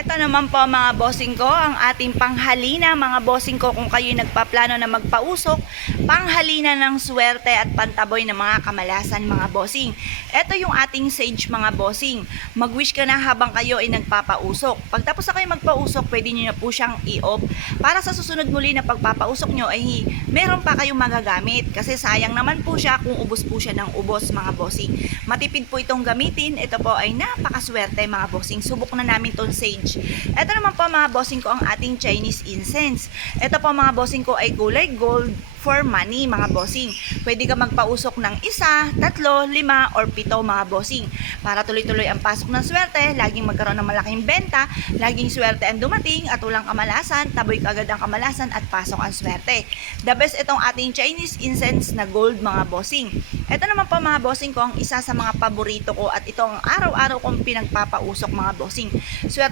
Eto naman po mga bossing ko, ang ating panghalina mga bossing ko kung kayo nagpaplano na magpausok, panghalina ng swerte at pantaboy ng mga kamalasan mga bossing. Eto yung ating sage mga bossing. Mag-wish ka na habang kayo ay nagpapausok. Pagtapos na kayo magpausok, pwede nyo na po siyang i-off para sa susunod muli na pagpapausok nyo ay meron pa kayong magagamit. Kasi sayang naman po siya kung ubos po siya ng ubos mga bossing. Matipid po itong gamitin. Ito po ay napakaswerte mga bossing. Subok na namin itong sage. Ito naman po mga bossing ko ang ating Chinese incense. Ito po mga bossing ko ay kulay gold for money mga bossing. Pwede ka magpausok ng 1, 3, 5 or 7 mga bossing. Para tuloy-tuloy ang pasok ng swerte, laging magkaroon ng malaking benta, laging swerte ang dumating at walang kamalasan, taboy kagad ang kamalasan at pasok ang swerte. The best itong ating Chinese incense na gold mga bossing. Ito naman po mga bossing ko ang isa sa mga paborito ko at ito ang araw-araw kong pinagpapausok mga bossing. Swerte